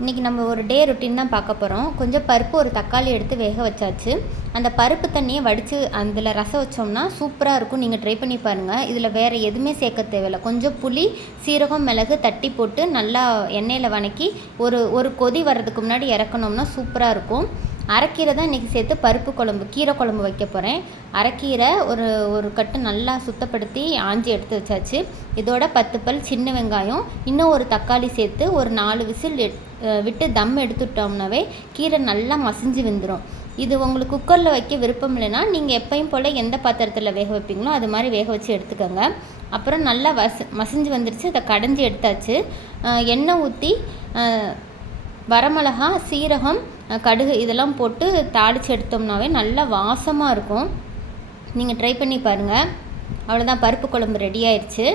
இன்றைக்கி நம்ம ஒரு டே ரொட்டீன் தான் பார்க்க போகிறோம் கொஞ்சம் பருப்பு ஒரு தக்காளி எடுத்து வேக வச்சாச்சு. அந்த பருப்பு தண்ணியை வடித்து அதில் ரசம் வச்சோம்னா சூப்பராக இருக்கும். நீங்கள் ட்ரை பண்ணி பாருங்கள் இதில் வேறு எதுவுமே சேர்க்க தேவையில்லை. கொஞ்சம் புளி சீரகம் மிளகு தட்டி போட்டு நல்லா எண்ணெயில் வணக்கி ஒரு ஒரு கொதி வர்றதுக்கு முன்னாடி இறக்கணும்னா சூப்பராக இருக்கும். அரைக்கீரை தான் இன்றைக்கி சேர்த்து பருப்பு குழம்பு கீரை குழம்பு வைக்க போகிறேன் அரைக்கீரை ஒரு ஒரு கட்டு நல்லா சுத்தப்படுத்தி ஆஞ்சி எடுத்து வச்சாச்சு. இதோட பத்து பல் சின்ன வெங்காயம் இன்னும் ஒரு தக்காளி சேர்த்து ஒரு நாலு விசில் விட்டு தம் எடுத்துட்டோம்னாவே கீரை நல்லா மசிஞ்சு வெந்துடும் இது உங்களுக்கு குக்கரில் வைக்க விருப்பம் இல்லைன்னா நீங்கள் எப்பயும் போல் எந்த பாத்திரத்தில் வேக வைப்பீங்களோ அது மாதிரி வேக வச்சு எடுத்துக்கோங்க. அப்புறம் நல்லா வச மசிஞ்சு வந்துடுச்சு அதை கடைஞ்சி எடுத்தாச்சு. எண்ணெய் ஊற்றி வரமிளகா சீரகம் கடுகு இதெல்லாம் போட்டு தாளித்து எடுத்தோம்னாவே நல்லா வாசமாக இருக்கும். நீங்கள் ட்ரை பண்ணி பாருங்கள் அவ்வளோதான் பருப்பு குழம்பு ரெடி ஆயிடுச்சு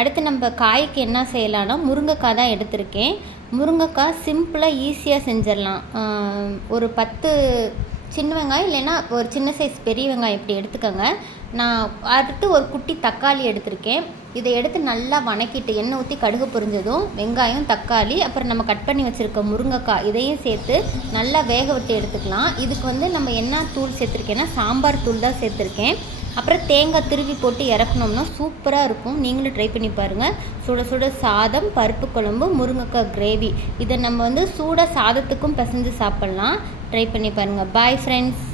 அடுத்து நம்ம காய்க்கு என்ன செய்யலான்னா முருங்கைக்காய் தான் எடுத்திருக்கேன். முருங்கைக்காய் சிம்பிளாக ஈஸியாக செஞ்சிடலாம். ஒரு பத்து சின்ன வெங்காயம் இல்லைன்னா ஒரு சின்ன சைஸ் பெரிய வெங்காயம் இப்படி எடுத்துக்கோங்க. நான் அடுத்து ஒரு குட்டி தக்காளி எடுத்திருக்கேன். இதை எடுத்து நல்லா வணக்கிட்டு எண்ணெய் ஊற்றி கடுகு பொரிஞ்சதும் வெங்காயம் தக்காளி அப்புறம் நம்ம கட் பண்ணி வச்சுருக்க முருங்கைக்காய் இதையும் சேர்த்து நல்லா வேக விட்டு எடுத்துக்கலாம். இதுக்கு வந்து நம்ம என்ன தூள் சேர்த்துருக்கேன்னா சாம்பார் தூள் தான் சேர்த்துருக்கேன். அப்புறம் தேங்காய் திருவி போட்டு இறக்கணும்னா சூப்பராக இருக்கும். நீங்களும் ட்ரை பண்ணி பாருங்கள் சுட சுட சாதம் பருப்பு குழம்பு முருங்கைக்காய் கிரேவி இதை நம்ம வந்து சூட சாதத்துக்கும் பிசைஞ்சு சாப்பிட்லாம். ட்ரை பண்ணி பாருங்கள் பாய் ஃப்ரெண்ட்ஸ்